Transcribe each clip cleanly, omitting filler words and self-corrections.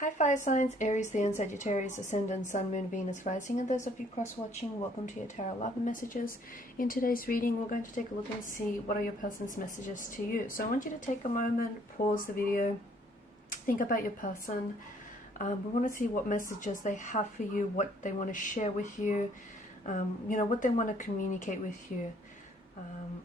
Hi fire signs, Aries, Leo, Sagittarius, Ascendant, Sun, Moon, Venus, Rising, and those of you cross-watching, welcome to your Tarot Love Messages. In today's reading, we're going to take a look and see what are your person's messages to you. So I want you to take a moment, pause the video, think about your person. We want to see what messages they have for you, what they want to share with you, what they want to communicate with you.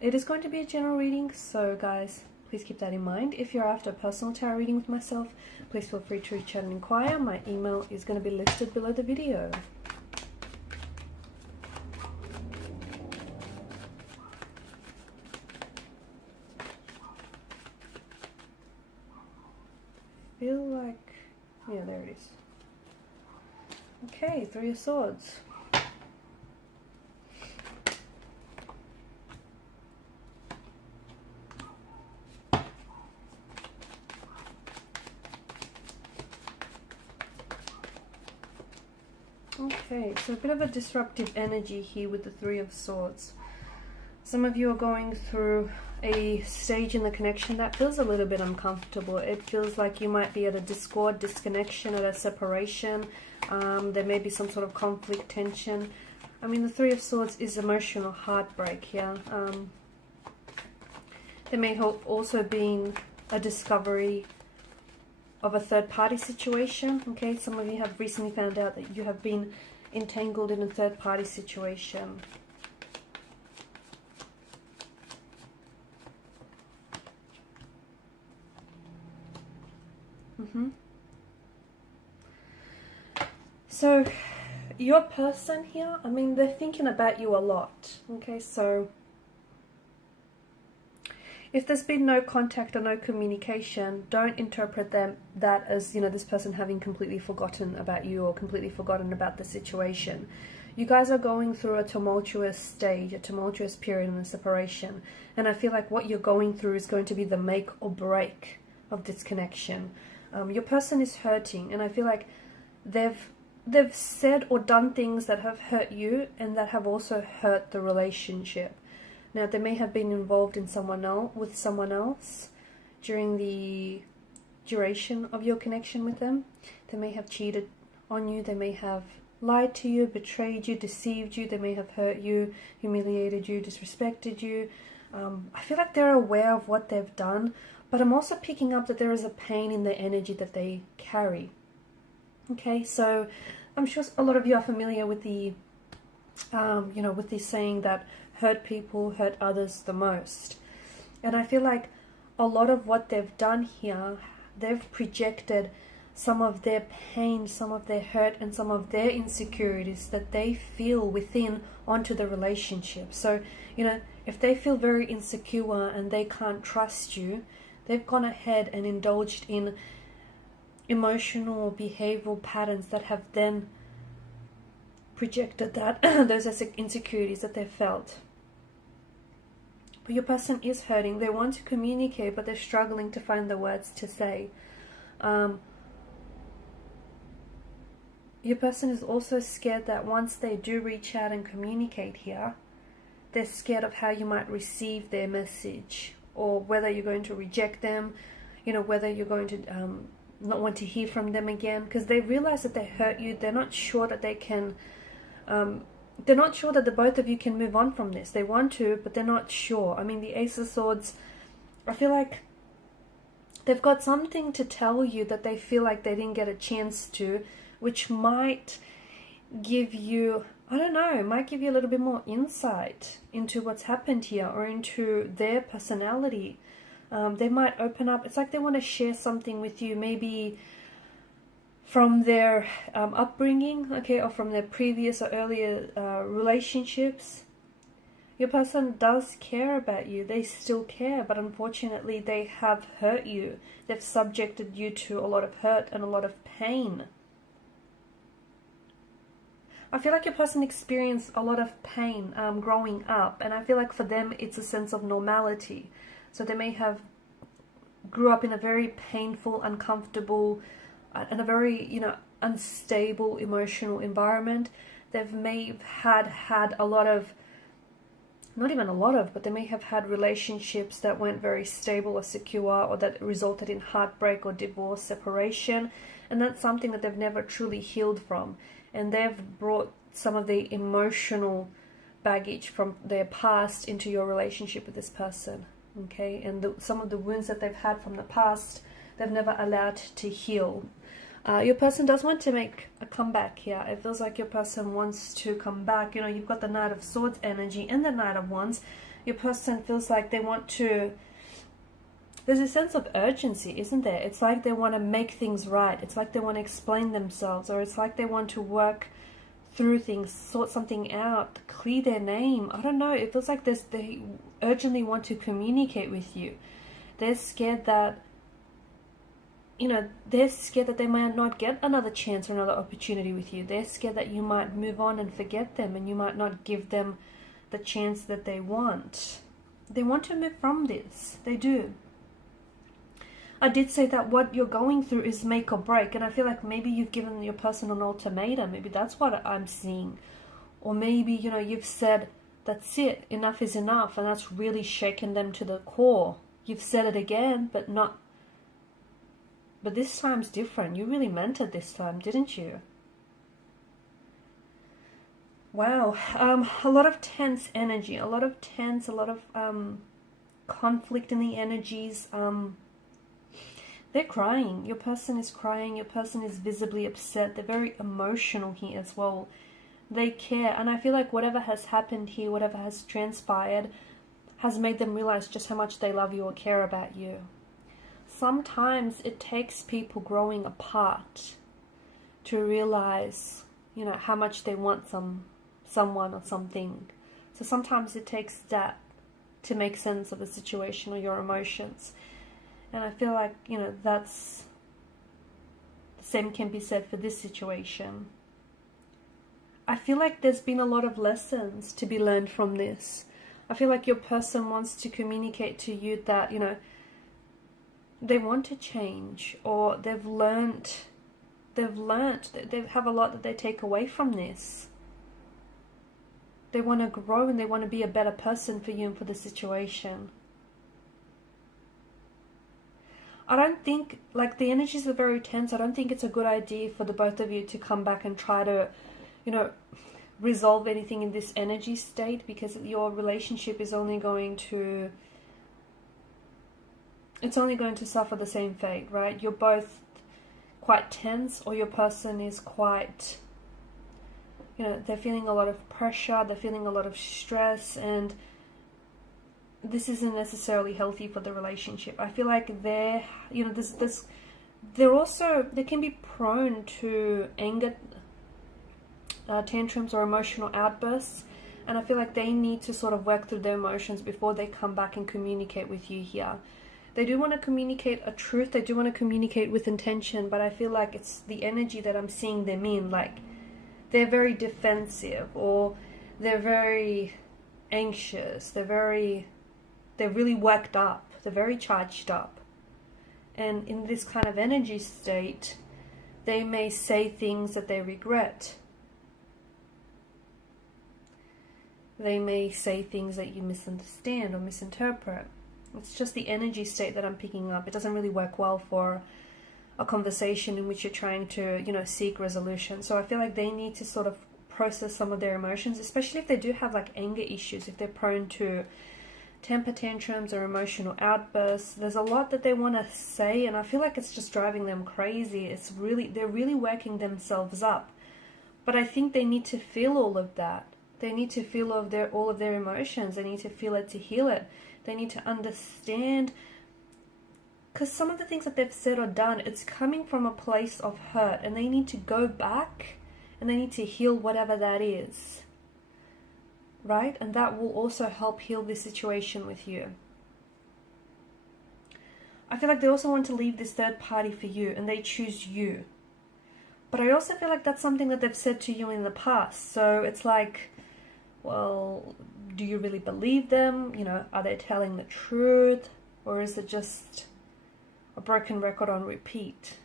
It is going to be a general reading, so guys, please keep that in mind. If you're after a personal tarot reading with myself, please feel free to reach out and inquire. My email is going to be listed below the video. Feel like, yeah, there it is. Okay, Three of Swords. Okay, so a bit of a disruptive energy here with the Three of Swords. Some of you are going through a stage in the connection that feels a little bit uncomfortable. It feels like you might be at a discord, disconnection, at a separation. There may be some sort of conflict, tension. I mean, the Three of Swords is emotional heartbreak here. There may have also been a discovery of a third-party situation. Okay, some of you have recently found out that you have been entangled in a third-party situation. So your person here, I mean, they're thinking about you a lot. Okay, so if there's been no contact or no communication, don't interpret that as, this person having completely forgotten about you or completely forgotten about the situation. You guys are going through a tumultuous stage, a tumultuous period in the separation. And I feel like what you're going through is going to be the make or break of this connection. Your person is hurting, and I feel like they've said or done things that have hurt you and that have also hurt the relationship. Now, they may have been involved in with someone else during the duration of your connection with them. They may have cheated on you. They may have lied to you, betrayed you, deceived you. They may have hurt you, humiliated you, disrespected you. I feel like they're aware of what they've done, but I'm also picking up that there is a pain in the energy that they carry. Okay, so I'm sure a lot of you are familiar with the, with this saying that hurt people hurt others the most. And I feel like a lot of what they've done here, they've projected some of their pain, some of their hurt, and some of their insecurities that they feel within onto the relationship. So, if they feel very insecure and they can't trust you, they've gone ahead and indulged in emotional behavioral patterns that have then projected that those are insecurities that they felt. But your person is hurting. They want to communicate, but they're struggling to find the words to say. Your person is also scared that once they do reach out and communicate here, they're scared of how you might receive their message, or whether you're going to reject them, whether you're going to not want to hear from them again, because they realize that they hurt you. They're not sure that they can, they're not sure that the both of you can move on from this. They want to, but they're not sure. I mean, the Ace of Swords, I feel like they've got something to tell you that they feel like they didn't get a chance to, which might give you, I don't know, might give you a little bit more insight into what's happened here, or into their personality. They might open up. It's like they want to share something with you, maybe from their upbringing, okay, or from their previous or earlier relationships. Your person does care about you. They still care, but unfortunately they have hurt you. They've subjected you to a lot of hurt and a lot of pain. I feel like your person experienced a lot of pain growing up, and I feel like for them it's a sense of normality. So they may have grew up in a very painful, uncomfortable, and a very, unstable emotional environment. They may have had a lot of not even a lot of, but they may have had relationships that weren't very stable or secure, or that resulted in heartbreak or divorce, separation, and that's something that they've never truly healed from, and they've brought some of the emotional baggage from their past into your relationship with this person, okay? And some of the wounds that they've had from the past, they've never allowed to heal. Your person does want to make a comeback here. It feels like your person wants to come back. You know, you've got the Knight of Swords energy and the Knight of Wands. Your person feels like they want to... There's a sense of urgency, isn't there? It's like they want to make things right. It's like they want to explain themselves, or it's like they want to work through things, sort something out, clear their name. I don't know. It feels like they urgently want to communicate with you. They're scared that... You know, they're scared that they might not get another chance or another opportunity with you. They're scared that you might move on and forget them, and you might not give them the chance that they want. They want to move from this. They do. I did say that what you're going through is make or break, and I feel like maybe you've given your person an ultimatum. Maybe that's what I'm seeing. Or maybe, you know, you've said, that's it, enough is enough, and that's really shaken them to the core. You've said it again, but this time's different. You really meant it this time, didn't you? Wow. A lot of tense energy. A lot of conflict in the energies. They're crying. Your person is crying. Your person is visibly upset. They're very emotional here as well. They care. And I feel like whatever has happened here, whatever has transpired, has made them realize just how much they love you or care about you. Sometimes it takes people growing apart to realize, you know, how much they want someone or something. So sometimes it takes that to make sense of a situation or your emotions. And I feel like, you know, that's the same can be said for this situation. I feel like there's been a lot of lessons to be learned from this. I feel like your person wants to communicate to you that, you know, they want to change, or they have a lot that they take away from this. They want to grow and they want to be a better person for you and for the situation. I don't think, like, the energies are very tense. I don't think it's a good idea for the both of you to come back and try to, you know, resolve anything in this energy state, because your relationship is only going to... It's only going to suffer the same fate, right? You're both quite tense, or your person is quite, you know, they're feeling a lot of pressure, they're feeling a lot of stress, and this isn't necessarily healthy for the relationship. I feel like they're, you know, they can be prone to anger, tantrums or emotional outbursts, and I feel like they need to sort of work through their emotions before they come back and communicate with you here. They do want to communicate a truth, they do want to communicate with intention, but I feel like it's the energy that I'm seeing them in, like they're very defensive, or they're very anxious, they're really worked up, they're very charged up. And in this kind of energy state, they may say things that they regret. They may say things that you misunderstand or misinterpret. It's just the energy state that I'm picking up. It doesn't really work well for a conversation in which you're trying to, you know, seek resolution. So I feel like they need to sort of process some of their emotions, especially if they do have like anger issues, if they're prone to temper tantrums or emotional outbursts. There's a lot that they want to say, and I feel like it's just driving them crazy. They're really working themselves up. But I think they need to feel all of that. They need to feel all of their emotions. They need to feel it to heal it. They need to understand, because some of the things that they've said or done, it's coming from a place of hurt, and they need to go back and they need to heal whatever that is, right? And that will also help heal this situation with you. I feel like they also want to leave this third party for you, and they choose you. But I also feel like that's something that they've said to you in the past. So it's like, well, do you really believe them? You know, are they telling the truth? Or is it just a broken record on repeat?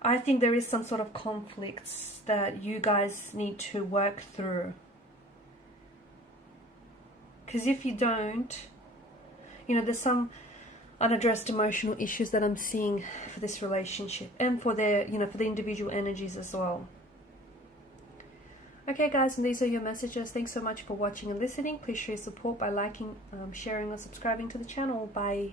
I think there is some sort of conflicts that you guys need to work through. Because if you don't, you know, there's some unaddressed emotional issues that I'm seeing for this relationship, and for their, you know, for the individual energies as well. Okay guys, and these are your messages. Thanks so much for watching and listening. Please show your support by liking, sharing or subscribing to the channel. Bye.